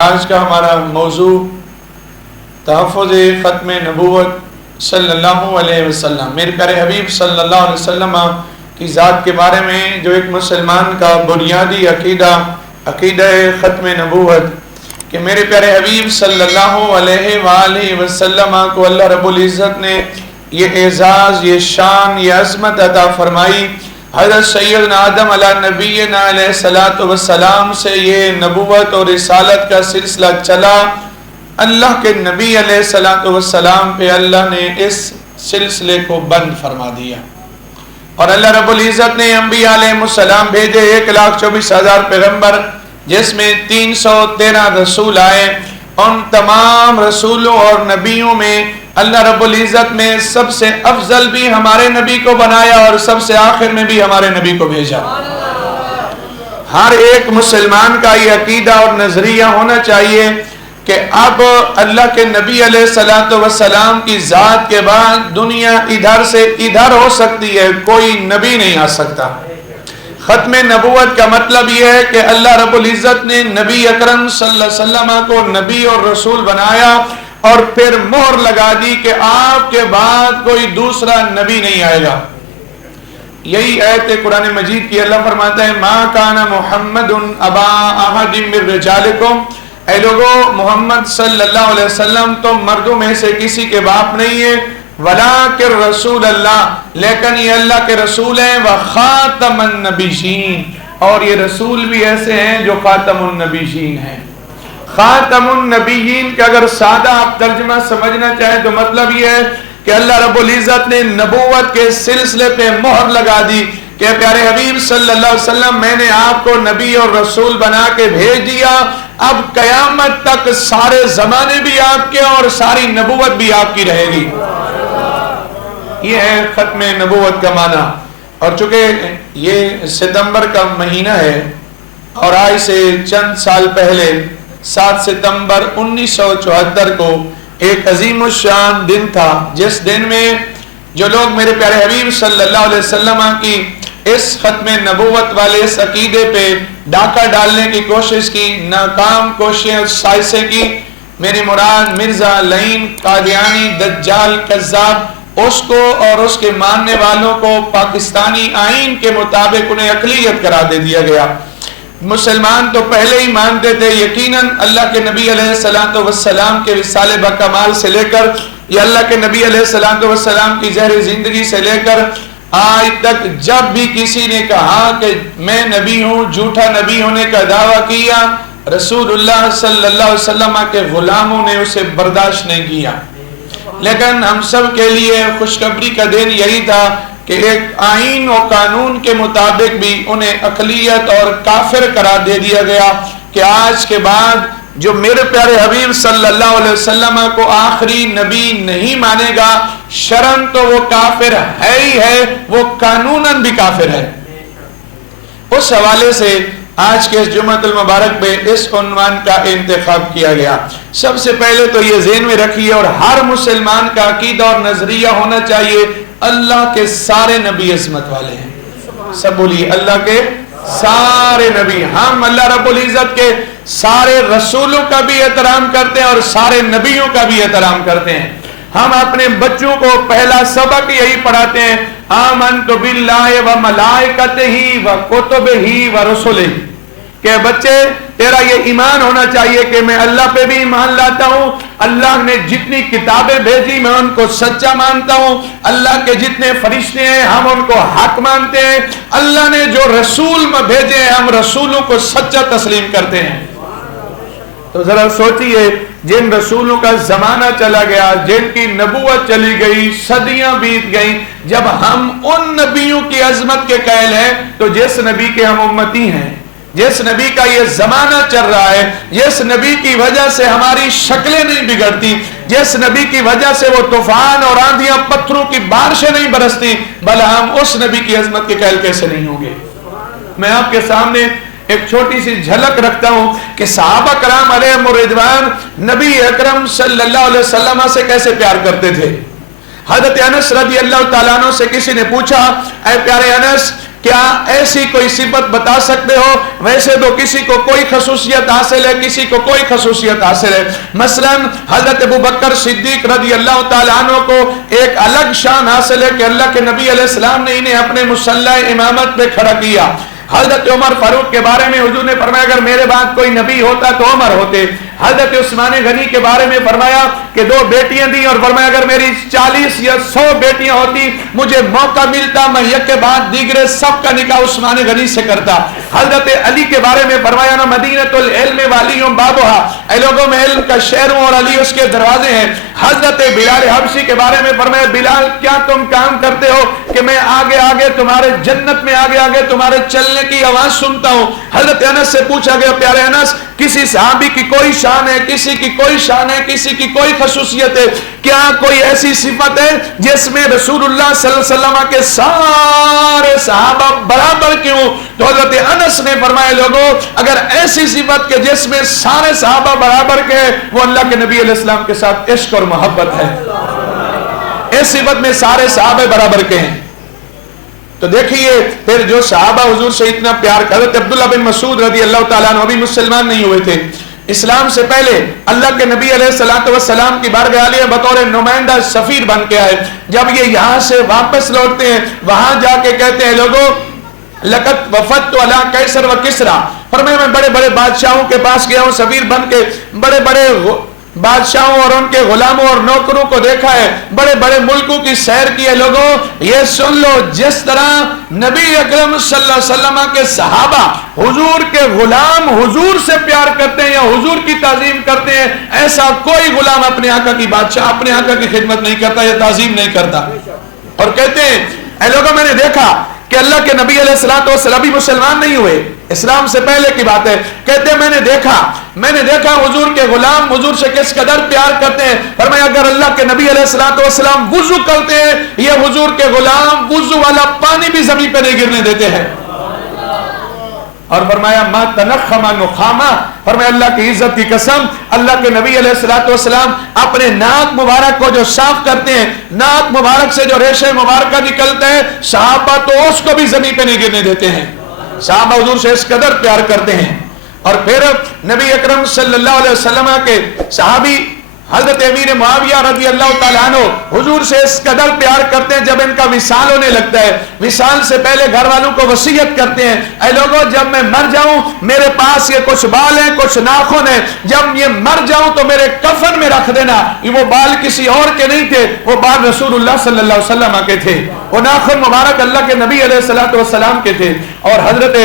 آج کا ہمارا موضوع تحفظ ختم نبوت صلی اللہ علیہ وسلم، میرے پیارے حبیب صلی اللہ علیہ وسلم کی ذات کے بارے میں جو ایک مسلمان کا بنیادی عقیدہ ختم نبوت کہ میرے پیارے حبیب صلی اللہ علیہ وآلہ وسلم کو اللہ رب العزت نے یہ اعزاز، یہ شان، یہ عظمت عطا فرمائی۔ حضرت سیدنا آدم علیہ نبینا علیہ السلام سے یہ نبوت اور رسالت کا سلسلہ چلا۔ اللہ کے نبی علیہ السلام پہ اللہ نے اس سلسلے کو بند فرما دیا، اور اللہ رب العزت نے انبیاء علیہ السلام بھیجے 1,24,000 پیغمبر، جس میں 313 رسول آئے۔ ان تمام رسولوں اور نبیوں میں اللہ رب العزت میں سب سے افضل بھی ہمارے نبی کو بنایا اور سب سے آخر میں بھی ہمارے نبی کو بھیجا۔ ہر ایک مسلمان کا یہ عقیدہ اور نظریہ ہونا چاہیے کہ اب اللہ کے نبی علیہ السلام کی ذات کے بعد دنیا ادھر سے ادھر ہو سکتی ہے، کوئی نبی نہیں آ سکتا۔ ختم نبوت کا مطلب یہ ہے کہ اللہ رب العزت نے نبی اکرم صلی اللہ علیہ وسلم کو نبی اور رسول بنایا، اور پھر مہر لگا دی کہ آپ کے بعد کوئی دوسرا نبی نہیں آئے گا۔ یہی آیت قرآن مجید کی اللہ فرماتا ہے ما کان محمد ابا احد من رجالکم، اے لوگو محمد صلی اللہ علیہ وسلم تو مردوں میں سے کسی کے باپ نہیں ہے، ولیکن رسول اللہ، لیکن یہ اللہ کے رسول ہیں، وخاتم النبیین، اور یہ رسول بھی ایسے ہیں جو خاتم النبیین ہیں۔ خاتم النبیین کا اگر سادہ آپ ترجمہ سمجھنا چاہیں تو مطلب یہ ہے کہ اللہ رب العزت نے نبوت کے سلسلے پہ مہر لگا دی کہ پیارے حبیب صلی اللہ علیہ وسلم میں نے آپ کو نبی اور رسول بنا کے بھیج دیا، اب قیامت تک سارے زمانے بھی آپ کے اور ساری نبوت بھی آپ کی رہے گی۔ یہ ہے ختم نبوت کا معنی۔ اور چونکہ یہ ستمبر کا مہینہ ہے اور آج سے چند سال پہلے 7 ستمبر 1974 کو ایک عظیم الشان دن تھا، جس دن میں جو لوگ میرے پیارے حبیب صلی اللہ علیہ وسلم کی اس ختم نبوت والے اس عقیدے پہ ڈاکہ ڈالنے کی کوشش کی، ناکام کوششیں سائسے کی، میری مراد مرزا لعین قادیانی دجال کذاب، اس کو اور اس کے ماننے والوں کو پاکستانی آئین کے مطابق انہیں اقلیت قرار دے دیا گیا۔ مسلمان تو پہلے ہی مانتے تھے یقیناً اللہ کے نبی علیہ السلام کے رسالے بکمال سے لے کر یا اللہ کے نبی علیہ السلام کی زہر زندگی سے لے کر آج تک جب بھی کسی نے کہا کہ میں نبی ہوں، جھوٹا نبی ہونے کا دعویٰ کیا، رسول اللہ صلی اللہ علیہ وسلم کے غلاموں نے اسے برداشت نہیں کیا۔ لیکن ہم سب کے لیے خوشخبری کا دن یہی تھا کہ ایک آئین و قانون کے مطابق بھی انہیں اقلیت اور کافر قرار دے دیا گیا کہ آج کے بعد جو میرے پیارے حبیب صلی اللہ علیہ وسلم کو آخری نبی نہیں مانے گا، شرعاً تو وہ کافر ہے ہی ہے، وہ قانوناً بھی کافر ہے۔ اس حوالے سے آج کے اس جمعۃ المبارک پہ اس عنوان کا انتخاب کیا گیا۔ سب سے پہلے تو یہ ذہن میں رکھیے اور ہر مسلمان کا عقیدہ اور نظریہ ہونا چاہیے، اللہ کے سارے نبی عظمت والے ہیں۔ سب بولیے اللہ کے سارے نبی۔ ہم اللہ رب العزت کے سارے رسولوں کا بھی احترام کرتے ہیں اور سارے نبیوں کا بھی احترام کرتے ہیں۔ ہم اپنے بچوں کو پہلا سبق یہی پڑھاتے ہیں آمنت باللہ و ملائکتہ و کتبہ و رسلہ، کہ بچے تیرا یہ ایمان ہونا چاہیے کہ میں اللہ پہ بھی ایمان لاتا ہوں، اللہ نے جتنی کتابیں بھیجی میں ان کو سچا مانتا ہوں، اللہ کے جتنے فرشتے ہیں ہم ان کو حق مانتے ہیں، اللہ نے جو رسول میں بھیجے ہیں ہم رسولوں کو سچا تسلیم کرتے ہیں۔ تو ذرا سوچئے جن رسولوں کا زمانہ چلا گیا، جن کی نبوت چلی گئی، صدیاں بیت گئیں، جب ہم ان نبیوں کی عظمت کے قائل ہیں تو جس نبی کے ہم امتی ہیں، جس نبی کا یہ زمانہ چل رہا ہے، جس نبی کی وجہ سے ہماری شکلیں نہیں بگڑتی، جس نبی کی وجہ سے وہ طوفان اور آندھیاں پتھروں کی بارشیں نہیں برستی، بھلا ہم اس نبی کی عظمت کے قائل کیسے نہیں ہوں گے؟ میں آپ کے سامنے ایک چھوٹی سی جھلک رکھتا ہوں کہ صحابہ کرام علیہم رضوان نبی اکرم صلی اللہ علیہ وسلم سے کیسے پیار کرتے تھے۔ حضرت انس رضی اللہ تعالیٰ عنہ سے کسی نے پوچھا اے پیارے انس کیا ایسی کوئی صفت بتا سکتے ہو؟ ویسے تو کسی کو کوئی خصوصیت حاصل ہے، کسی کو کوئی خصوصیت حاصل ہے. مثلا حضرت ابوبکر صدیق رضی اللہ تعالیٰ عنہ کو ایک الگ شان حاصل ہے کہ اللہ کے نبی علیہ السلام نے انہیں اپنے مصلی امامت پہ کھڑا کیا. حضرت عمر فاروق کے بارے میں حضور نے فرمایا اگر میرے بعد کوئی نبی ہوتا تو عمر ہوتے. حضرت عثمان غنی کے بارے میں فرمایا کہ 2 بیٹیاں دی اور فرمایا اگر میری 40 یا 100 بیٹیاں ہوتی مجھے موقع ملتا میں یک کے بعد دیگرے سب کا نکاح عثمان غنی سے کرتا. حضرت علی کے بارے میں فرمایا نا مدینۃ العلم والی بابوہا، اے لوگوں میں علم کا شہر ہوں اور علی اس کے دروازے ہیں. حضرت بلال حبشی کے بارے میں فرمایا بلال کیا تم کام کرتے ہو کہ میں آگے آگے تمہارے جنت میں آگے آگے تمہارے چلنے کی آواز سنتا ہوں. حضرت انس سے پوچھا گیا پیارے انس کسی صحابی کی کوئی شان ہے، کسی کی کوئی شان ہے، کسی کی کوئی خصوصیت ہے، کیا کوئی ایسی صفت ہے جس میں رسول اللہ صلی اللہ علیہ وسلم کے سارے صحابہ برابر کیوں؟ تو حضرت انس نے فرمایا لوگوں اگر ایسی صفت کہ جس میں سارے صحابہ برابر کے وہ اللہ کے نبی علیہ السلام کے ساتھ عشق اور محبت ہے. اس صفت میں سارے صحابہ برابر کے ہیں. تو دیکھیے پھر جو صحابہ حضور سے اتنا پیار کرتے، عبداللہ بن مسعود رضی اللہ تعالیٰ عنہ بھی مسلمان نہیں ہوئے تھے. اسلام سے پہلے اللہ کے نبی علیہ السلام کی بارگاہ عالیہ بطور نمائندہ سفیر بن کے آئے. جب یہ یہاں سے واپس لوٹتے ہیں وہاں جا کے کہتے ہیں لوگوں لقد وفدت علی قیصر و کسریٰ، فرمایا میں بڑے بڑے بادشاہوں کے پاس گیا ہوں سفیر بن کے، بڑے بڑے بادشاہوں اور ان کے غلاموں اور نوکروں کو دیکھا ہے، بڑے بڑے ملکوں کی سیر کی ہے. لوگوں یہ سن لو جس طرح نبی اکرم صلی اللہ علیہ وسلم کے صحابہ حضور کے غلام حضور سے پیار کرتے ہیں یا حضور کی تعظیم کرتے ہیں، ایسا کوئی غلام اپنے آقا کی بادشاہ اپنے آقا کی خدمت نہیں کرتا یا تعظیم نہیں کرتا. اور کہتے ہیں اے لوگوں میں نے دیکھا کہ اللہ کے نبی علیہ السلام بھی مسلمان نہیں ہوئے، اسلام سے پہلے کی بات ہے. کہتے ہیں میں نے دیکھا حضور کے غلام حضور سے کس قدر پیار کرتے ہیں. فرمایا اگر اللہ کے نبی علیہ السلام وضو کرتے ہیں یہ حضور کے غلام وضو والا پانی بھی زمین پہ نہیں گرنے دیتے ہیں. اور فرمایا ما تنخما نخاما، فرمایا اللہ کی عزت کی قسم اللہ کے نبی علیہ السلام اپنے ناک مبارک کو جو صاف کرتے ہیں، ناک مبارک سے جو ریشے مبارکہ نکلتا ہے صحابہ تو اس کو بھی زمین پہ نہیں گرنے دیتے ہیں. صحابہ حضور سے اس قدر پیار کرتے ہیں. اور پھر نبی اکرم صلی اللہ علیہ وسلم کے صحابی حضرت امیر معاویہ رضی اللہ تعالیٰ عنہ حضور سے اس قدر پیار کرتے ہیں جب ان کا وصال ہونے لگتا ہے وصال سے پہلے گھر والوں کو وصیت کرتے ہیں اے لوگوں جب میں مر جاؤں میرے پاس یہ کچھ بال ہیں کچھ ناخن ہیں، جب یہ مر جاؤں تو میرے کفن میں رکھ دینا. وہ بال کسی اور کے نہیں تھے، وہ بال رسول اللہ صلی اللہ علیہ وسلم کے تھے، وہ ناخن مبارک اللہ کے نبی علیہ السلام کے تھے. اور حضرت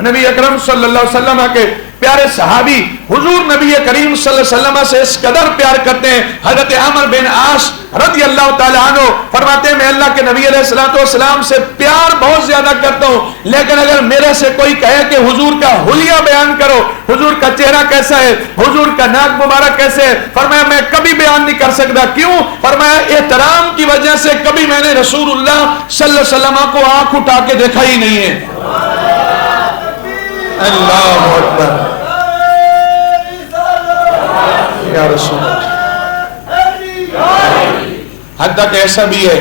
نبی اکرم صلی اللہ علیہ وسلم کے پیارے صحابی حضور نبی کریم صلی اللہ علیہ وسلم سے اس قدر پیار کرتے ہیں. حضرت عمر بن عاص رضی اللہ تعالیٰ عنہ فرماتے ہیں میں اللہ کے نبی علیہ السلام سے پیار بہت زیادہ کرتا ہوں، لیکن اگر میرے سے کوئی کہے کہ حضور کا حلیہ بیان کرو، حضور کا چہرہ کیسا ہے، حضور کا ناک مبارک کیسے ہے، فرمایا میں کبھی بیان نہیں کر سکتا. کیوں؟ فرمایا احترام کی وجہ سے کبھی میں نے رسول اللہ صلی اللہ علیہ وسلم کو آنکھ اٹھا کے دیکھا ہی نہیں ہے. اللہ اکبر یا رسول اللہ. حتیٰ کہ ایسا بھی ہے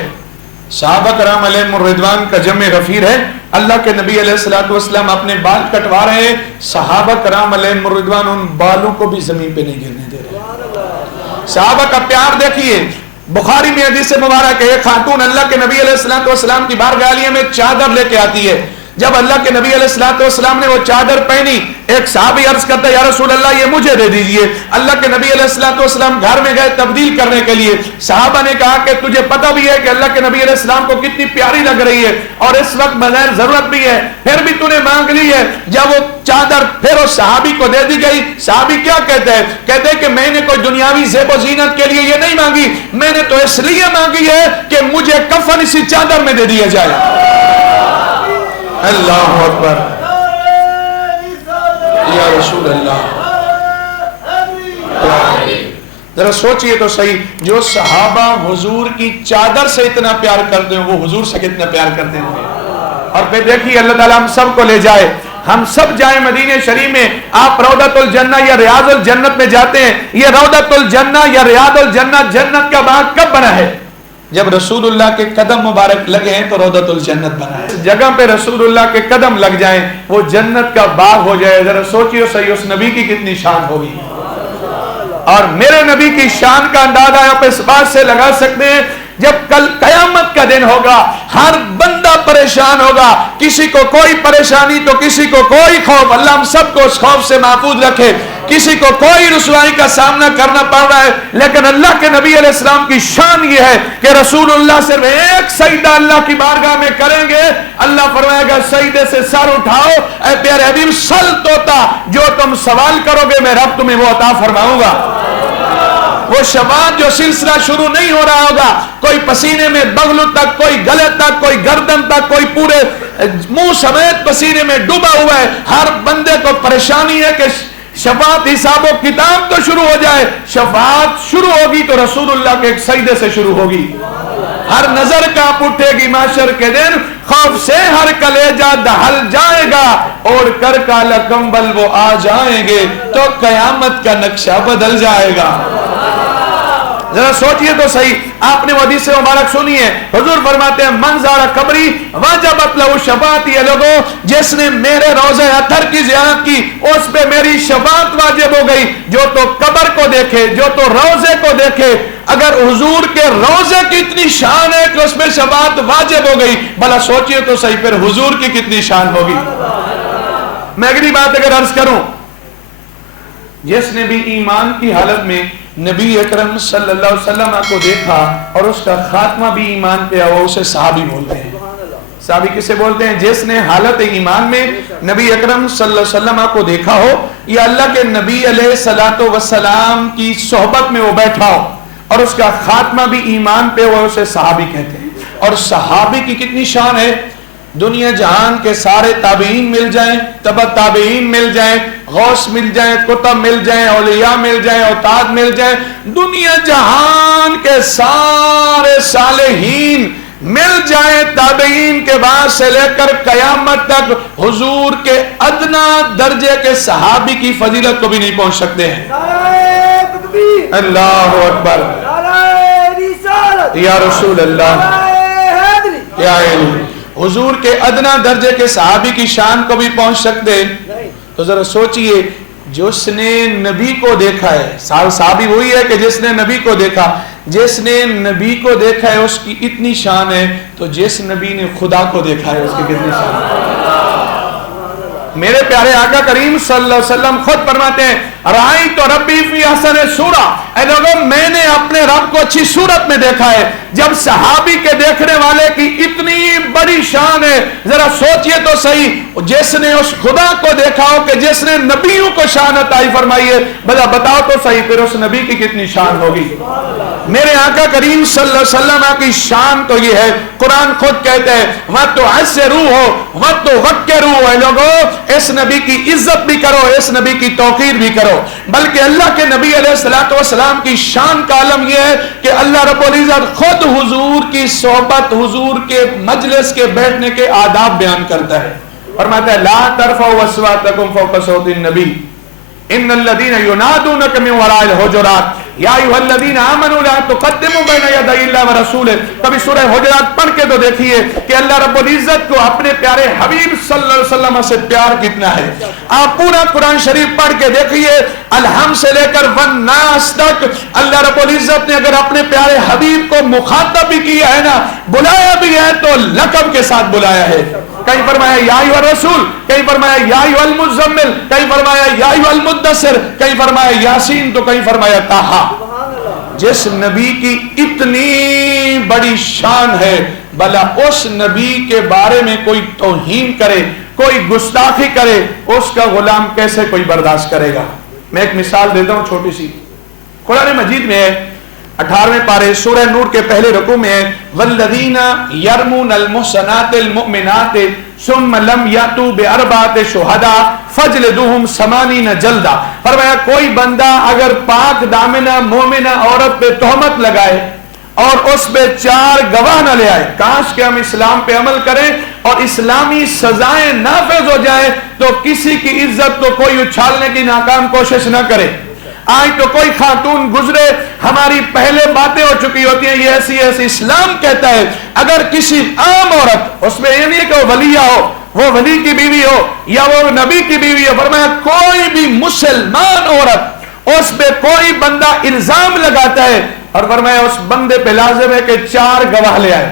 صحابہ کرام علیہم الرضوان کا جمع غفیر ہے، اللہ کے نبی علیہ السلام اپنے بال کٹوا رہے ہیں، صحابہ کرام علیہم الرضوان ان بالوں کو بھی زمین پہ نہیں گرنے دے رہے. صحابہ کا پیار دیکھیے. بخاری میں حدیث مبارک ہے ایک خاتون اللہ کے نبی علیہ السلام کی بارگاہ عالیہ میں چادر لے کے آتی ہے. جب اللہ کے نبی علیہ السلام نے وہ چادر پہنی ایک صحابی عرض کرتا ہے یا رسول اللہ یہ مجھے دے دیجئے. اللہ کے نبی علیہ السلام گھر میں گئے تبدیل کرنے کے لیے. صحابہ نے کہا کہ تجھے پتہ بھی ہے کہ اللہ کے نبی علیہ السلام کو کتنی پیاری لگ رہی ہے اور اس وقت بغیر ضرورت بھی ہے، پھر بھی تو نے مانگ لی ہے. جب وہ چادر پھر اس صحابی کو دے دی گئی، صحابی کیا کہتے ہیں؟ کہتے ہیں کہ میں نے کوئی دنیاوی زیب و زینت کے لیے یہ نہیں مانگی، میں نے تو اس لیے مانگی ہے کہ مجھے کفن اسی چادر میں دے دیا جائے. اللہ اکبر یا رسول اللہ. ذرا سوچئے تو صحیح جو صحابہ حضور کی چادر سے اتنا پیار کرتے ہیں وہ حضور سے کتنا پیار کرتے ہیں. اور پھر دیکھیے اللہ تعالیٰ ہم سب کو لے جائے، ہم سب جائیں مدینہ شریف میں. آپ روضۃ الجنہ یا ریاض الجنت میں جاتے ہیں، یہ روضۃ الجنہ یا ریاض الجنہ جنت کا باغ کب بنا ہے؟ جب رسول اللہ کے قدم مبارک لگے ہیں تو روضۃ الجنت بنا ہے. جگہ پہ رسول اللہ کے قدم لگ جائیں وہ جنت کا باغ ہو جائے. ذرا سوچیے صحیح اس نبی کی کتنی شان ہوگی. اور میرے نبی کی شان کا اندازہ آپ اس بات سے لگا سکتے ہیں جب کل قیامت کا دن ہوگا ہر بندہ پریشان ہوگا, کسی کو کوئی پریشانی تو کسی کو کوئی خوف. اللہ ہم سب کو اس خوف سے محفوظ رکھے. کسی کو کوئی رسوائی کا سامنا کرنا پڑ رہا ہے, لیکن اللہ کے نبی علیہ السلام کی شان یہ ہے کہ رسول اللہ صرف ایک سجدہ اللہ کی بارگاہ میں کریں گے, اللہ فرمائے گا سجدے سے سر اٹھاؤ اے پیارے حبیب سل توتا, جو تم سوال کرو گے میں رب تمہیں وہ عطا فرماؤں گا. وہ شفاعت جو سلسلہ شروع نہیں ہو رہا ہوگا, کوئی پسینے میں بغل تک, کوئی گلے تک, کوئی گردن تک, کوئی پورے منہ سمیت پسینے میں ڈوبا ہوا ہے. ہر بندے کو پریشانی ہے کہ شفاعت حساب و کتاب تو شروع ہو جائے. شفاعت شروع ہوگی تو رسول اللہ کے ایک سجدے سے شروع ہوگی. ہر نظر کانپ اٹھے گی معاشر کے دن, خوف سے ہر کلیجہ دہل جائے گا, اوڑھ کر کالا کمبل وہ آ جائیں گے تو قیامت کا نقشہ بدل جائے گا. ذرا سوچئے تو صحیح. آپ نے وہ حدیث مبارک سنی ہے, حضور فرماتے ہیں من زارہ قبری واجبت لہ شفاعتی. لوگوں جس نے میرے روضہ اطہر کی زیارت کی اس پہ میری شفاعت واجب ہو گئی. جو تو قبر کو دیکھے, جو تو روضے کو دیکھے, اگر حضور کے روضے کی اتنی شان ہے کہ اس میں شفاعت واجب ہو گئی, بھلا سوچئے تو صحیح پھر حضور کی کتنی شان ہوگی. میں اگلی بات اگر عرض کروں, جس نے بھی ایمان کی حالت میں نبی اکرم صلی اللہ علیہ وسلم کو دیکھا اور اس کا خاتمہ بھی ایمان پہ ہوا, اسے صحابی بولتے ہیں. صحابی کسے بولتے ہیں؟ جس نے حالت ایمان میں نبی اکرم صلی اللہ علیہ وسلم کو دیکھا ہو یا اللہ کے نبی علیہ الصلوۃ والسلام کی صحبت میں وہ بیٹھا ہو اور اس کا خاتمہ بھی ایمان پہ ہوا, اسے صحابی کہتے ہیں. اور صحابی کی کتنی شان ہے, دنیا جہان کے سارے تابعین مل جائیں, تبع تابعین مل جائیں, غوث مل جائیں, کتب مل جائیں, اولیاء مل جائیں, اوتاد مل جائیں, دنیا جہان کے سارے صالحین مل جائیں, تابعین کے بعد سے لے کر قیامت تک حضور کے ادنا درجے کے صحابی کی فضیلت کو بھی نہیں پہنچ سکتے ہیں. اللہ اکبر, یا رسول اللہ, یا حضور کے ادنا درجے کے صحابی کی شان کو بھی پہنچ سکتے. تو ذرا سوچئے جس نے نبی کو دیکھا ہے, صحابی وہی ہے کہ جس نے نبی کو دیکھا, جس نے نبی کو دیکھا ہے اس کی اتنی شان ہے, تو جس نبی نے خدا کو دیکھا ہے اس کی کتنی شان ہے. میرے پیارے آقا کریم صلی اللہ علیہ وسلم خود فرماتے ہیں رأیت ربی فی احسن صورہ, اے لوگوں میں نے اپنے رب کو اچھی صورت میں دیکھا ہے. جب صحابی کے دیکھنے والے کی اتنی بڑی شان ہے, ذرا سوچئے تو صحیح, جس نے اس خدا کو دیکھا ہو کہ جس نے نبیوں کو شان عطا فرمائی ہے, بھلا بتاؤ تو صحیح پھر اس نبی کی کتنی شان ہوگی. میرے آقا کریم صلی اللہ علیہ وسلم کی شان تو یہ ہے, قرآن خود کہتے ہیں وَتُعَزِّرُوهُ وَتُوَقِّرُوهُ, اے لوگوں اس نبی کی عزت بھی کرو, اس نبی کی توقیر بھی کرو. بلکہ اللہ کے نبی علیہ الصلوۃ والسلام کی شان کا عالم یہ ہے کہ اللہ رب العزت خود حضور کی صحبت, حضور کے مجلس کے بیٹھنے کے آداب بیان کرتا ہے. فرماتا ہے لا ترفعوا اصواتکم فوق صوت النبی ان الذین ینادونک من وراء الحجرات یا ایھا الذین آمنوا لا تقدموا بین یدی اللہ ورسولہ. کبھی سورہ حجرات پڑھ کے تو دیکھیے کہ اللہ رب العزت کو اپنے پیارے حبیب صلی اللہ علیہ وسلم سے پیار کتنا ہے. آپ پورا قرآن شریف پڑھ کے دیکھیے, الحمد سے لے کر والناس تک اللہ رب العزت نے اگر اپنے پیارے حبیب کو مخاطب بھی کیا ہے نا, بلایا بھی ہے تو لقب کے ساتھ بلایا ہے. کہیں فرمایا یا ایھا الرسول, کہیں فرمایا یا ایھا المزمل, کہیں فرمایا یا ایھا المدثر, کہیں فرمایا یاسین, تو کہیں فرمایا طٰہٰ. جس نبی کی اتنی بڑی شان ہے, بھلا اس نبی کے بارے میں کوئی توہین کرے, کوئی گستاخی کرے, اس کا غلام کیسے کوئی برداشت کرے گا. میں ایک مثال دیتا ہوں چھوٹی سی. قرآن مجید میں ہے 18ویں پارے سورہ نور کے پہلے رکوع میں ہے والذین یرمون المحصنات المؤمنات ثم لم یاتوا باربعۃ شہداء فاجلدوہم 80 جلدہ. فرمایا کوئی بندہ اگر پاک دامنہ مومنہ عورت پہ تہمت لگائے اور اس پہ 4 گواہ نہ لے آئے, کاش کہ ہم اسلام پہ عمل کریں اور اسلامی سزائیں نافذ ہو جائے تو کسی کی عزت کو کوئی اچھالنے کی ناکام کوشش نہ کرے. آج تو کوئی خاتون گزرے، ہماری پہلے باتیں ہو چکی ہوتی ہیں، یہ ایسی ایسی. اسلام کہتا ہے اگر کسی عام عورت، اس میں یہ نہیں کہ وہ ولیہ ہو، وہ ولی کی بیوی ہو یا وہ نبی کی بیوی ہو، فرمایا کوئی بھی مسلمان عورت اس پہ کوئی بندہ الزام لگاتا ہے، اور فرمایا اس بندے پہ لازم ہے کہ 4 گواہ لے آئے.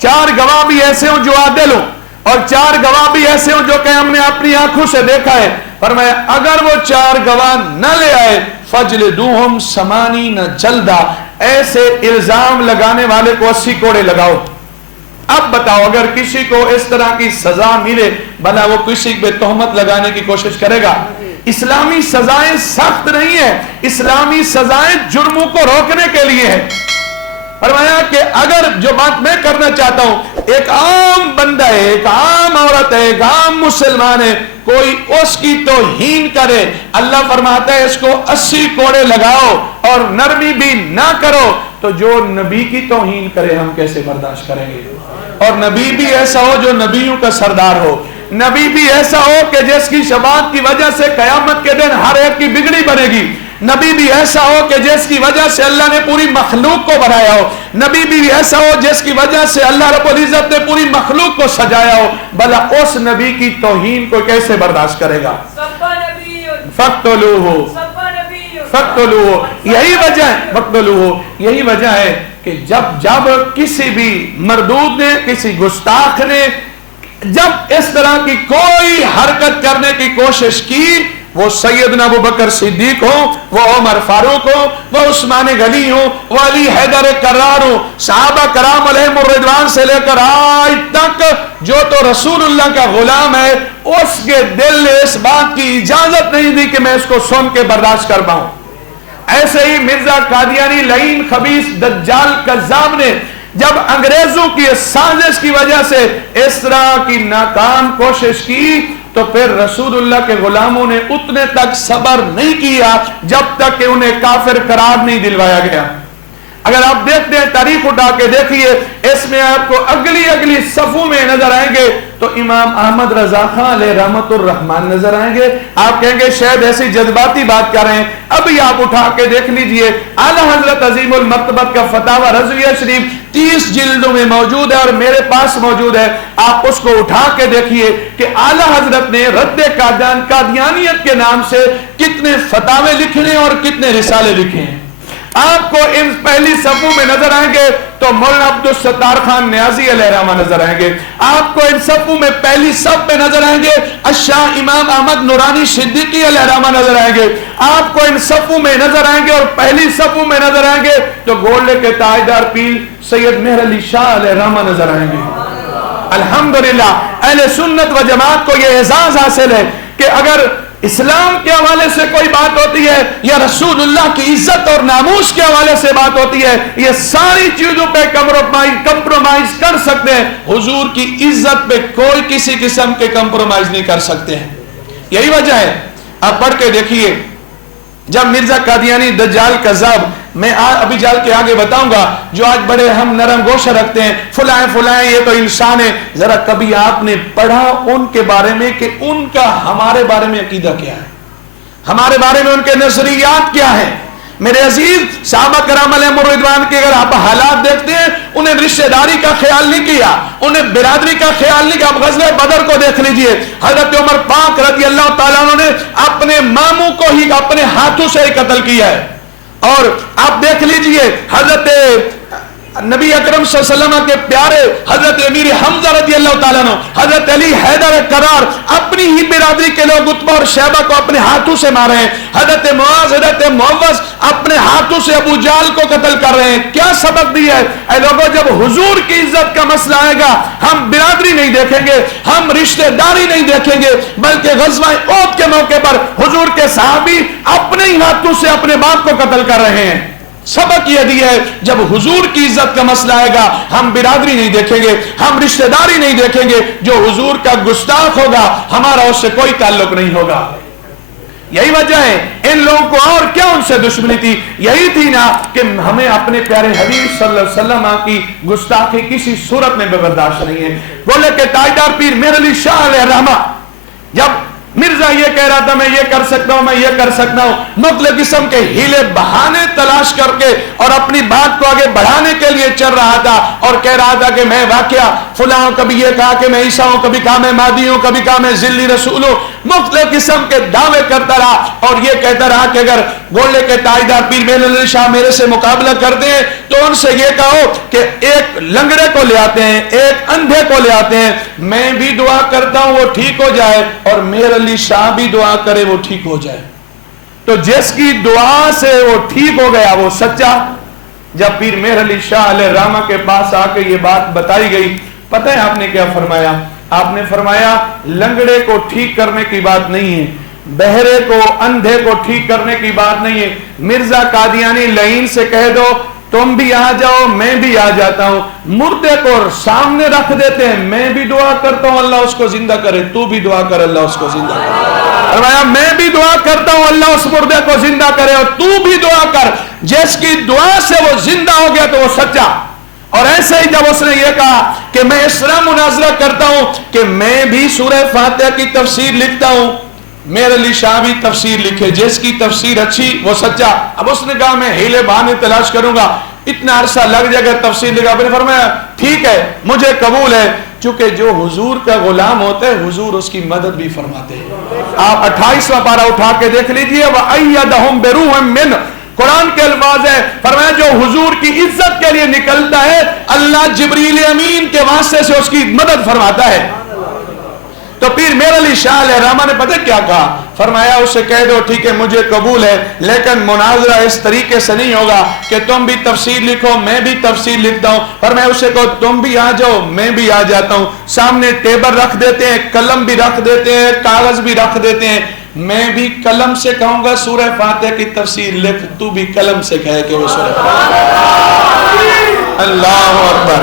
4 گواہ بھی ایسے ہوں جو عادل ہوں، اور 4 گواہ بھی ایسے ہوں جو کہ ہم نے اپنی آنکھوں سے دیکھا ہے. فرمایا اگر وہ 4 گواہ نہ لے آئے فجلدوہم 80 جلدہ، ایسے الزام لگانے والے کو 80 کوڑے لگاؤ. اب بتاؤ اگر کسی کو اس طرح کی سزا ملے، بھلا وہ کسی پہ تہمت لگانے کی کوشش کرے گا؟ اسلامی سزائیں سخت نہیں ہیں، اسلامی سزائیں جرموں کو روکنے کے لیے ہیں. فرمایا کہ اگر جو بات میں کرنا چاہتا ہوں، ایک عام بندہ ہے، ایک عام عورت ہے، ایک عام مسلمان ہے، کوئی اس کی توہین کرے، اللہ فرماتا ہے اس کو 80 کوڑے لگاؤ اور نرمی بھی نہ کرو. تو جو نبی کی توہین کرے ہم کیسے برداشت کریں گے؟ اور نبی بھی ایسا ہو جو نبیوں کا سردار ہو، نبی بھی ایسا ہو کہ جس کی شفاعت کی وجہ سے قیامت کے دن ہر ایک کی بگڑی بنے گی، نبی بھی ایسا ہو کہ جس کی وجہ سے اللہ نے پوری مخلوق کو بنایا ہو، نبی بھی ایسا ہو جس کی وجہ سے اللہ رب العزت نے پوری مخلوق کو سجایا ہو. بھلا اس نبی کی توہین کو کیسے برداشت کرے گا؟ فَقْتُلُوهُ یہی وجہ ہے، فَقْتُلُوهُ یہی وجہ ہے کہ جب کسی بھی مردود نے، کسی گستاخ نے جب اس طرح کی کوئی حرکت کرنے کی کوشش کی، وہ سیدنا ابو بکر صدیق ہو، وہ عمر فاروق ہو، وہ عثمان غنی ہو، وہ علی حیدر کرار ہو، صحابہ کرام علیہم الرضوان سے لے کر آج تک جو تو رسول اللہ کا غلام ہے، اس کے دل نے اس بات کی اجازت نہیں دی کہ میں اس کو سن کے برداشت کر پاؤں. ایسے ہی مرزا قادیانی لعین خبیث دجال کذاب نے جب انگریزوں کی سازش کی وجہ سے اس طرح کی ناکام کوشش کی، تو پھر رسول اللہ کے غلاموں نے اتنے تک صبر نہیں کیا جب تک کہ انہیں کافر قرار نہیں دلوایا گیا. اگر آپ دیکھتے ہیں تاریخ اٹھا کے دیکھیے، اس میں آپ کو اگلی صفوں میں نظر آئیں گے تو امام احمد رضا خان علیہ رحمت الرحمن نظر آئیں گے. آپ کہیں گے شاید ایسی جذباتی بات کر رہے ہیں. ابھی آپ اٹھا کے دیکھ لیجئے اعلی حضرت عظیم المرتبت کا فتاوی رضویہ شریف 30 جلدوں میں موجود ہے اور میرے پاس موجود ہے. آپ اس کو اٹھا کے دیکھیے کہ اعلی حضرت نے رد قادیانیت کے نام سے کتنے فتاوے لکھے ہیں اور کتنے رسالے لکھے ہیں. آپ کو ان پہلی صفوں میں نظر آئیں گے تو مولانا عبدالستار خان نیازی علیہ رحمہ نظر آئیں گے. آپ کو ان صفوں میں پہلی صف میں نظر آئیں گے الشاہ امام احمد نورانی صدیقی علیہ رحمہ نظر آئیں گے. آپ کو ان صفوں میں نظر آئیں گے اور پہلی صفوں میں نظر آئیں گے تو گولڈے کے تاجدار پیر سید مہر علی شاہ علیہ رحمہ نظر آئیں گے. الحمدللہ اہل سنت و جماعت کو یہ اعزاز حاصل ہے کہ اگر اسلام کے حوالے سے کوئی بات ہوتی ہے یا رسول اللہ کی عزت اور ناموس کے حوالے سے بات ہوتی ہے، یہ ساری چیزوں پہ کمپرومائز کر سکتے ہیں. حضور کی عزت پہ کوئی کسی قسم کے کمپرومائز نہیں کر سکتے ہیں. یہی وجہ ہے. آپ پڑھ کے دیکھیے جب مرزا قادیانی دجال کذاب، میں ابھی جال کے آگے بتاؤں گا، جو آج بڑے ہم نرم گوشہ رکھتے ہیں فلائیں یہ تو انسان ہے، ذرا کبھی آپ نے پڑھا ان کے بارے میں کہ ان کا ہمارے بارے میں عقیدہ کیا ہے، ہمارے بارے میں ان کے نظریات کیا ہیں؟ میرے عزیز صحابہ کرام علیہم الرضوان کے اگر آپ حالات دیکھتے ہیں، انہیں رشتہ داری کا خیال نہیں کیا، انہیں برادری کا خیال نہیں کیا. آپ غزوہ بدر کو دیکھ لیجئے، حضرت عمر پاک رضی اللہ تعالیٰ عنہ نے اپنے ماموں کو ہی اپنے ہاتھوں سے ہی قتل کیا ہے. اور آپ دیکھ لیجئے حضرت نبی اکرم صلی اللہ علیہ وسلم کے پیارے حضرت امیر حمزہ رضی اللہ تعالیٰ عنہ، حضرت علی حیدر کرار، اپنی ہی برادری کے لوگ عتبہ اور شیبہ کو اپنے ہاتھوں سے مارے ہیں. حضرت معاذ، حضرت معوذ اپنے ہاتھوں سے ابو جہل کو قتل کر رہے ہیں. کیا سبق دیا ہے؟ اے لوگوں، جب حضور کی عزت کا مسئلہ آئے گا، ہم برادری نہیں دیکھیں گے، ہم رشتہ داری نہیں دیکھیں گے، بلکہ غزوہ احد کے موقع پر حضور کے صحابی اپنے ہی ہاتھوں سے اپنے باپ کو قتل کر رہے ہیں. سبق یہ دیا ہے جب حضور کی عزت کا مسئلہ آئے گا، ہم برادری نہیں دیکھیں گے، ہم رشتہ داری نہیں دیکھیں گے. جو حضور کا گستاخ ہوگا ہمارا اس سے کوئی تعلق نہیں ہوگا. یہی وجہ ہے ان لوگوں کو اور کیا ان سے دشمنی تھی؟ یہی تھی نا کہ ہمیں اپنے پیارے حبیب صلی اللہ علیہ وسلم کی گستاخی کسی صورت میں برداشت نہیں ہے. بولے کہ تاجدار پیر مہر علی شاہ علیہ رحمہ جب مرزا یہ کہہ رہا تھا میں یہ کر سکتا ہوں، میں یہ کر سکتا ہوں، مختلف قسم کے ہیلے بہانے تلاش کر کے اور اپنی بات کو آگے بڑھانے کے لیے چل رہا تھا اور کہہ رہا تھا کہ میں واقعہ فلاں، کبھی یہ کہا کہ میں عیسیٰ ہوں، کبھی کہا میں مہدی ہوں، کبھی کہا میں ذلی رسول ہوں، مختلف قسم کے دعوے کرتا رہا اور یہ کہتا رہا کہ اگر گولڈے کے تائیدار پیر میل علی شاہ میرے سے مقابلہ کرتے ہیں تو ان سے یہ کہو کہ ایک لنگڑے کو لے آتے ہیں، ایک اندھے کو لے آتے ہیں، میں بھی دعا کرتا ہوں وہ ٹھیک ہو جائے اور میر علی شاہ بھی دعا کرے وہ ٹھیک ہو جائے۔ تو جس کی دعا سے وہ ٹھیک ہو گیا وہ سچا۔ جب پیر میر علی شاہ علیہ الرحمہ کے پاس آ کے یہ بات بتائی گئی، پتہ ہے آپ نے کیا فرمایا؟ آپ نے فرمایا لنگڑے کو ٹھیک کرنے کی بات نہیں ہے، بہرے کو، اندھے کو ٹھیک کرنے کی بات نہیں ہے، مرزا قادیانی لعین سے کہہ دو تم بھی آ جاؤ میں بھی آ جاتا ہوں، مردے کو سامنے رکھ دیتے ہیں، میں بھی دعا کرتا ہوں اللہ اس کو زندہ کرے، تو بھی دعا کر اللہ اس کو زندہ کرے۔ فرمایا میں بھی دعا کرتا ہوں اللہ اس مردے کو زندہ کرے اور تو بھی دعا کر، جس کی دعا سے وہ زندہ ہو گیا تو وہ سچا۔ اور ایسے ہی جب اس نے یہ کہا کہ میں اس طرح مناظرہ کرتا ہوں کہ میں بھی سورہ فاتحہ کی تفسیر لکھتا ہوں، میر علی شاہ بھی تفسیر لکھے، جس کی تفسیر اچھی وہ سچا۔ اب اس نے کہا میں ہیلے بہانے تلاش کروں گا، اتنا عرصہ لگ جائے گا تفسیر لکھا۔ آپ نے فرمایا ٹھیک ہے مجھے قبول ہے، چونکہ جو حضور کا غلام ہوتا ہے حضور اس کی مدد بھی فرماتے ہیں۔ آپ 28واں پارہ اٹھا کے دیکھ لیجئے، وَأَيَّدَهُمْ بِرُوحٍ مِّنْهُ، قرآن کے الفاظ ہے، فرمایا جو حضور کی عزت کے لیے نکلتا ہے اللہ جبریل امین کے واسطے سے اس کی مدد فرماتا ہے۔ تو پیر میر علی شاہ علیہ الرحمہ نے پتہ کیا کہا؟ فرمایا اسے کہہ دو ٹھیک ہے مجھے قبول ہے، لیکن مناظرہ اس طریقے سے نہیں ہوگا کہ تم بھی تفسیر لکھو میں بھی تفسیر لکھتا ہوں۔ فرمایا اسے کہو تم بھی آ جاؤ میں بھی آ جاتا ہوں، سامنے ٹیبل رکھ دیتے ہیں، قلم بھی رکھ دیتے ہیں، کاغذ بھی رکھ دیتے ہیں، میں بھی قلم سے کہوں گا سورہ فاتحہ کی تفسیر لکھ، تو بھی قلم سے کہے کہ وہ سورہ فاتحہ۔ اللہ اکبر،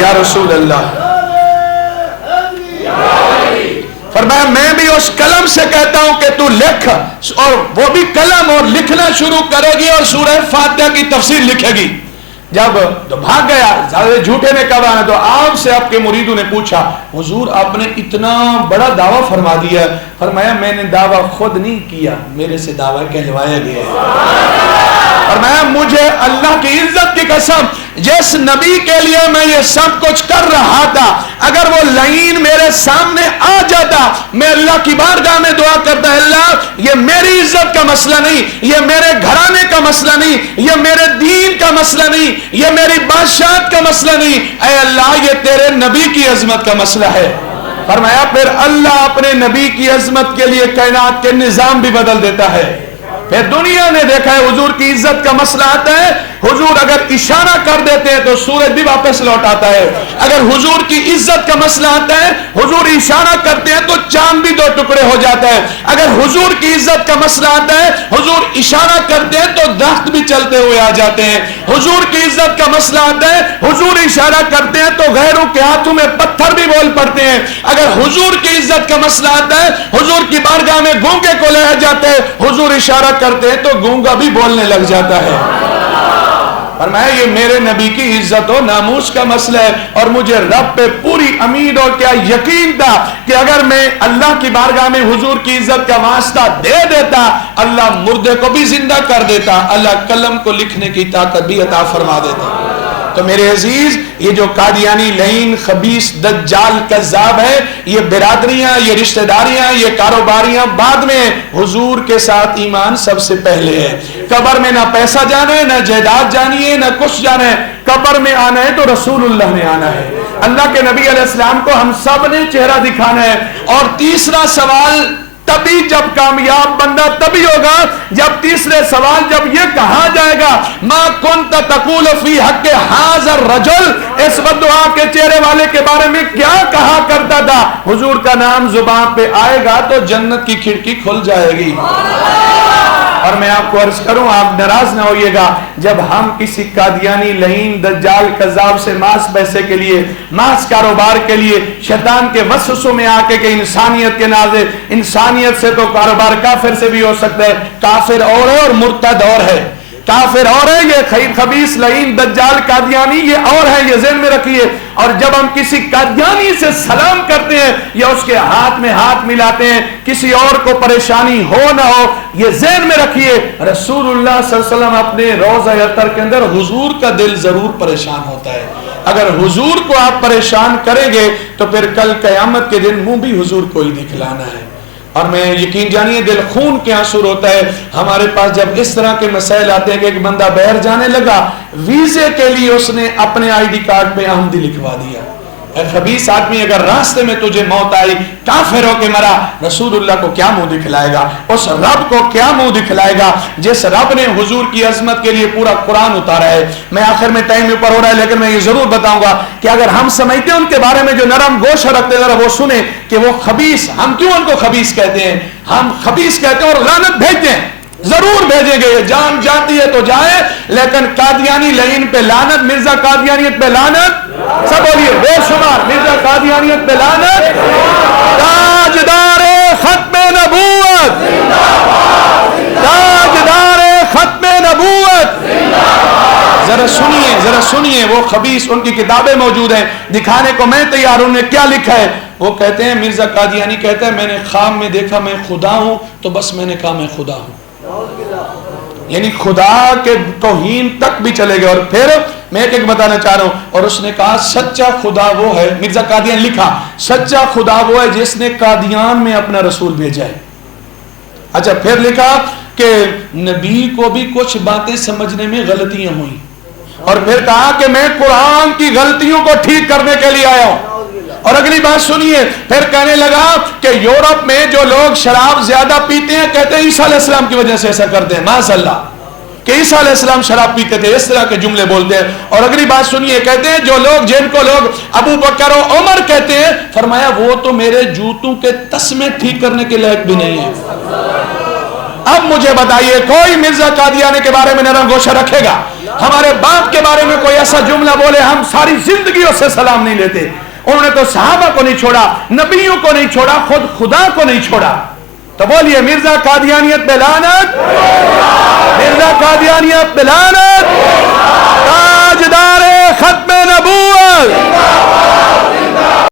یا رسول اللہ۔ فرمایا میں بھی اس قلم سے کہتا ہوں کہ تو لکھ، اور وہ بھی قلم اور لکھنا شروع کرے گی اور سورہ فاتحہ کی تفسیر لکھے گی۔ جب تو بھاگ گیا، زیادہ جھوٹے نے کب آنا، تو آپ سے آپ کے مریدوں نے پوچھا حضور آپ نے اتنا بڑا دعویٰ فرما دیا۔ فرمایا میں نے دعویٰ خود نہیں کیا، میرے سے دعویٰ کہلوایا گیا ہے۔ فرمایا مجھے اللہ کی عزت کی قسم جس نبی کے لیے میں یہ سب کچھ کر رہا تھا، اگر وہ لعین میرے سامنے آ جاتا میں اللہ کی بارگاہ میں دعا کرتا اللہ یہ میری عزت کا مسئلہ نہیں، یہ میرے گھرانے کا مسئلہ نہیں، یہ میرے دین کا مسئلہ نہیں، یہ میری بادشاہت کا مسئلہ نہیں، اے اللہ یہ تیرے نبی کی عظمت کا مسئلہ ہے۔ فرمایا پھر اللہ اپنے نبی کی عظمت کے لیے کائنات کے نظام بھی بدل دیتا ہے۔ پھر دنیا نے دیکھا ہے حضور کی عزت کا مسئلہ آتا ہے، حضور اگر اشارہ کر دیتے ہیں تو سورج بھی واپس لوٹ آتا ہے۔ اگر حضور کی عزت کا مسئلہ آتا ہے حضور اشارہ کرتے ہیں تو چاند بھی 2 ٹکڑے ہو جاتا ہے۔ اگر حضور کی عزت کا مسئلہ آتا ہے حضور اشارہ کرتے ہیں تو درخت بھی چلتے ہوئے آ جاتے ہیں۔ حضور کی عزت کا مسئلہ آتا ہے حضور اشارہ کرتے ہیں تو غیروں کے ہاتھوں میں پتھر بھی بول پڑتے ہیں۔ اگر حضور کی عزت کا مسئلہ آتا ہے حضور کی بارگاہ میں گونگے کو لے جاتے ہیں، حضور اشارہ کرتے ہیں تو گونگا بھی بولنے لگ جاتا ہے۔ فرمایا یہ میرے نبی کی عزت و ناموس کا مسئلہ ہے، اور مجھے رب پہ پوری امید اور کیا یقین تھا کہ اگر میں اللہ کی بارگاہ میں حضور کی عزت کا واسطہ دے دیتا اللہ مردے کو بھی زندہ کر دیتا، اللہ قلم کو لکھنے کی طاقت بھی عطا فرما دیتا۔ تو میرے عزیز یہ جو قادیانی لعین خبیث دجال کذاب ہے، یہ برادریاں، یہ رشتہ داریاں، یہ کاروباریاں بعد میں، حضور کے ساتھ ایمان سب سے پہلے ہے۔ قبر میں نہ پیسہ جانا ہے، نہ جائیداد جانی ہے، نہ کچھ جانا ہے، قبر میں آنا ہے تو رسول اللہ نے آنا ہے، اللہ کے نبی علیہ السلام کو ہم سب نے چہرہ دکھانا ہے۔ اور تیسرا سوال تبھی جب کامیاب بندہ تبھی ہوگا جب تیسرے سوال جب یہ کہا جائے گا ما کنت تقول فی حق ھذا الرجل، اس بددعا کے چہرے والے کے بارے میں کیا کہا کرتا تھا، حضور کا نام زبان پہ آئے گا تو جنت کی کھڑکی کھل جائے گی۔ اور میں آپ کو عرض کروں آپ ناراض نہ ہوئیے گا جب ہم کسی قادیانی لعین دجال کذاب سے ماس پیسے کے لیے، ماس کاروبار کے لیے شیطان کے وسوسوں میں آ کے کہ انسانیت کے نازے، انسانیت سے تو کاروبار کافر سے بھی ہو سکتا ہے، کافر اور ہے اور مرتد اور ہے، کافر اور ہے، یہ خبیث لعین دجال قادیانی یہ اور ہے، یہ ذہن میں رکھیے۔ اور جب ہم کسی قادیانی سے سلام کرتے ہیں یا اس کے ہاتھ میں ہاتھ ملاتے ہیں، کسی اور کو پریشانی ہو نہ ہو، یہ ذہن میں رکھیے رسول اللہ صلی اللہ علیہ وسلم اپنے روضہ اطہر کے اندر حضور کا دل ضرور پریشان ہوتا ہے۔ اگر حضور کو آپ پریشان کریں گے تو پھر کل قیامت کے دن منہ بھی حضور کو ہی دکھلانا ہے۔ اور میں یقین جانیے دل خون کے آنسو ہوتا ہے ہمارے پاس جب اس طرح کے مسائل آتے ہیں کہ ایک بندہ باہر جانے لگا، ویزے کے لیے اس نے اپنے آئی ڈی کارڈ پہ احمدی لکھوا دیا۔ اے خبیث آدمی، اگر راستے میں تجھے موت آئی، کافر ہو کے مرا، رسول اللہ کو کیا منہ دکھلائے گا؟ اس رب کو کیا منہ دکھلائے گا جس رب نے حضور کی عظمت کے لیے پورا قرآن اتارا ہے؟ میں آخر میں ٹائم اوپر ہو رہا ہے لیکن میں یہ ضرور بتاؤں گا کہ اگر ہم سمجھتے ہیں ان کے بارے میں جو نرم گوش رکھتے ہیں، ذرا وہ سنیں کہ وہ خبیث، ہم کیوں ان کو خبیث کہتے ہیں؟ ہم خبیث کہتے ہیں اور لعنت بھیجتے ہیں، ضرور بھیجیں گے، جان جاتی ہے تو جائے، لیکن قادیانی لعین پہ لعنت، مرزا قادیانیت پہ لعنت، سب بولیے بے شمار، مرزا قادیانیت پہ لعنت، تاجدار ختم نبوت، تاجدار ختم نبوت۔ ذرا سنیے وہ خبیث، ان کی کتابیں موجود ہیں، دکھانے کو میں تیار ہوں۔ نے کیا لکھا ہے؟ وہ کہتے ہیں، مرزا قادیانی کہتا ہے میں نے خواب میں دیکھا میں خدا ہوں، تو بس میں نے کہا میں خدا ہوں، یعنی خدا کے توہین تک بھی چلے گئے۔ اور پھر میں ایک بتانا چاہ رہا ہوں، اور اس نے کہا سچا خدا وہ ہے، مرزا قادیان لکھا سچا خدا وہ ہے جس نے قادیان میں اپنا رسول بھیجا ہے۔ اچھا پھر لکھا کہ نبی کو بھی کچھ باتیں سمجھنے میں غلطیاں ہوئیں، اور پھر کہا کہ میں قرآن کی غلطیوں کو ٹھیک کرنے کے لیے آیا ہوں۔ اور اگلی بات سنیے، پھر کہنے لگا کہ یورپ میں جو لوگ شراب زیادہ پیتے ہیں کہتے ہیں عیسیٰ علیہ السلام کی وجہ سے ایسا کرتے ہیں، معاذ اللہ کہ عیسیٰ علیہ السلام شراب پیتے تھے، اس طرح کے جملے بولتے ہیں۔ اور اگلی بات سنیے، کہتے ہیں جو لوگ جن کو لوگ ابو بکر و عمر کہتے ہیں، فرمایا وہ تو میرے جوتوں کے تسمے ٹھیک کرنے کے لائق بھی نہیں ہے۔ اب مجھے بتائیے کوئی مرزا قادیانی کے بارے میں نرم گوشہ رکھے گا؟ ہمارے باپ کے بارے میں کوئی ایسا جملہ بولے ہم ساری زندگی اس سے سلام نہیں لیتے۔ انہوں نے تو صحابہ کو نہیں چھوڑا، نبیوں کو نہیں چھوڑا، خود خدا کو نہیں چھوڑا۔ تو بولیے مرزا قادیانیت پہ لعنت، مرزا قادیانیت پہ لعنت۔